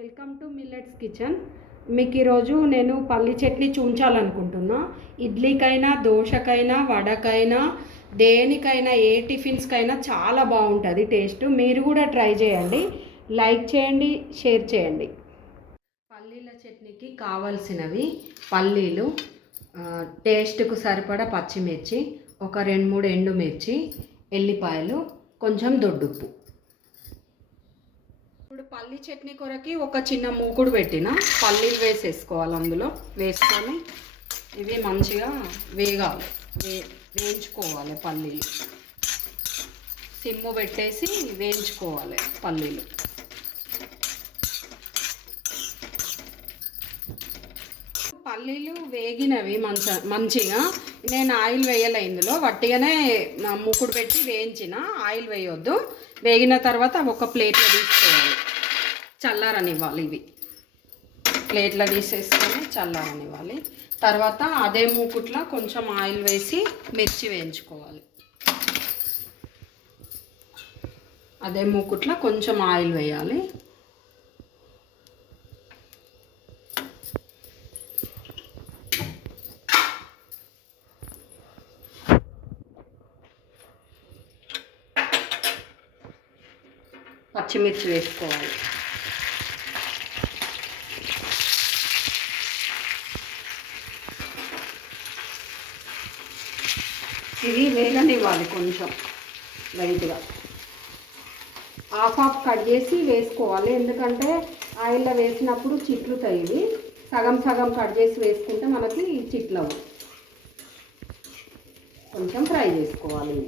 Welcome to millets kitchen. మీకు ఈరోజు నేను పల్లి చట్నీ చూపించాలనుకుంటున్నా. ఇడ్లీకైనా, దోశకైనా, వడకైనా, దేనికైనా, ఏ టిఫిన్స్కైనా చాలా బాగుంటుంది టేస్ట్. మీరు కూడా ట్రై చేయండి. లైక్ చేయండి, షేర్ చేయండి. పల్లీల చట్నీకి కావాల్సినవి పల్లీలు, టేస్ట్కు సరిపడా పచ్చిమిర్చి, ఒక 2-3 ఎండుమిర్చి, ఎల్లిపాయలు, కొంచెం దొడ్డుప్పు. ఇప్పుడు పల్లి చట్నీ కొరకి ఒక చిన్న మూకుడు పెట్టిన పల్లీలు వేసేసుకోవాలి. అందులో వేసుకొని ఇవి మంచిగా వేగాలి, వేయించుకోవాలి. పల్లీలు సిమ్ము పెట్టేసి వేయించుకోవాలి. పల్లీలు వేగినవి మంచిగా. నేను ఆయిల్ వేయలే ఇందులో, వట్టిగానే మూకుడు పెట్టి వేయించిన. ఆయిల్ వేయొద్దు. వేగిన తర్వాత ఒక ప్లేట్లో తీసుకోవాలి, చల్లారనివ్వాలి. ఇవి ప్లేట్లో తీసేసుకొని చల్లారనివ్వాలి. తర్వాత అదే మూకుట్లో కొంచెం ఆయిల్ వేసి మిర్చి వేయించుకోవాలి. అదే మూకుట్లో కొంచెం ఆయిల్ వేయాలి. పచ్చిమిర్చి వేసుకోవాలి. ఇది వేగనివ్వాలి కొంచెం లైట్గా. హాఫ్ కట్ చేసి వేసుకోవాలి, ఎందుకంటే ఆయిల్లో వేసినప్పుడు చిట్లుతాయి. ఇవి సగం సగం కట్ చేసి వేసుకుంటే మనకి చిట్లవు. కొంచెం ఫ్రై చేసుకోవాలి.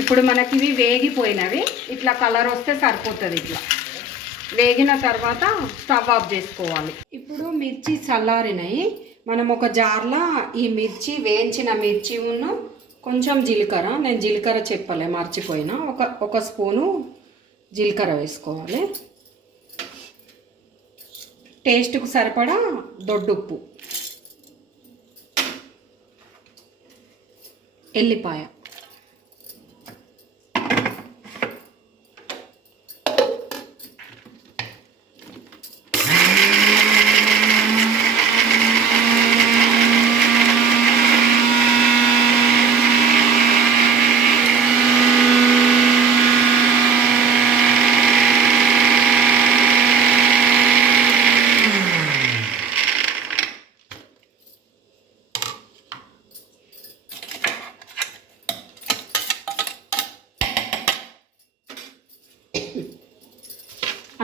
ఇప్పుడు మనకి ఇవి వేగిపోయినవి. ఇట్లా కలర్ వస్తే సరిపోతుంది. ఇట్లా వేగిన తర్వాత స్టవ్ ఆఫ్ చేసుకోవాలి. ఇప్పుడు మిర్చి చల్లారినాయి. మనం ఒక జార్లో ఈ మిర్చి, వేయించిన మిర్చి ఉన్న కొంచెం జీలకర్ర, నేను జీలకర్ర చెప్పలే మర్చిపోయినా, ఒక స్పూను జీలకర్ర వేసుకోవాలి. టేస్ట్కు సరిపడా దొడ్డుప్పు, ఎల్లిపాయ,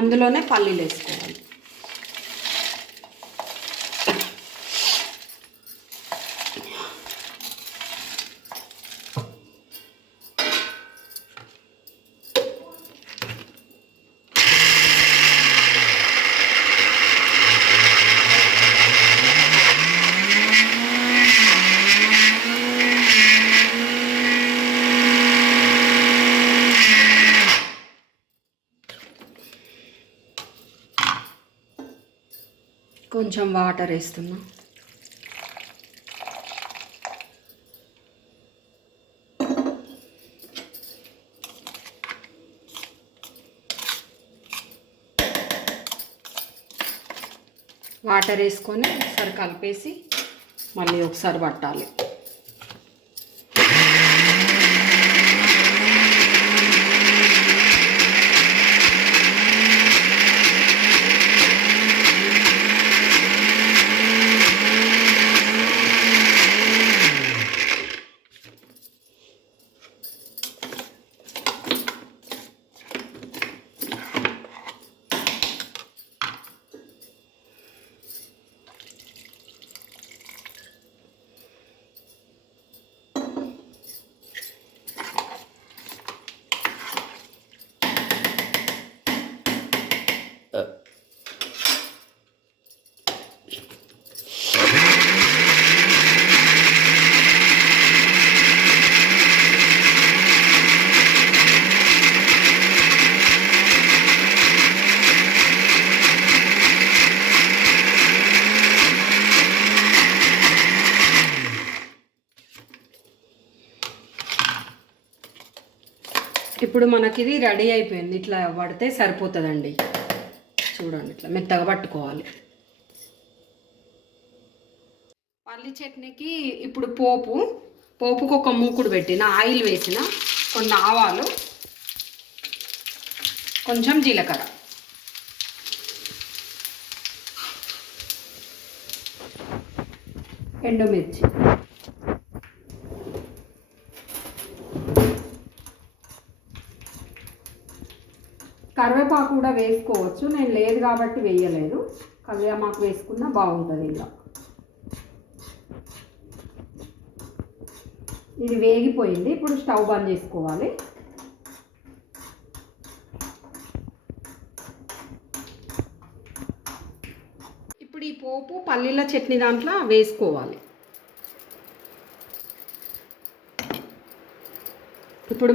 అందులోనే పల్లీలు వేసుకోవాలి. కొంచెం వాటర్ వేస్తున్నా. వాటర్ వేసుకొని ఒకసారి కలిపేసి మళ్ళీ ఒకసారి పట్టాలి. ఇప్పుడు మనకి ఇది రెడీ అయిపోయింది. ఇట్లా పడితే సరిపోతుందండి. చూడండి, ఇట్లా మెత్తగా పట్టుకోవాలి. పల్లి చట్నీకి ఇప్పుడు పోపుకు ఒక మూకుడు పెట్టిన, ఆయిల్ వేసిన, కొన్ని ఆవాలు, కొంచెం జీలకర్ర, ఎండుమిర్చి, కరివేపాకు కూడా వేసుకోవచ్చు. నేను లేదు కాబట్టి వేయలేదు. కరివేపాకు వేసుకున్నా బాగుంటుంది. ఇలా ఇది వేగిపోయింది. ఇప్పుడు స్టవ్ బంద్ చేసుకోవాలి. ఇప్పుడు ఈ పోపు పల్లీల చట్నీ దాంట్లో వేసుకోవాలి. ఇప్పుడు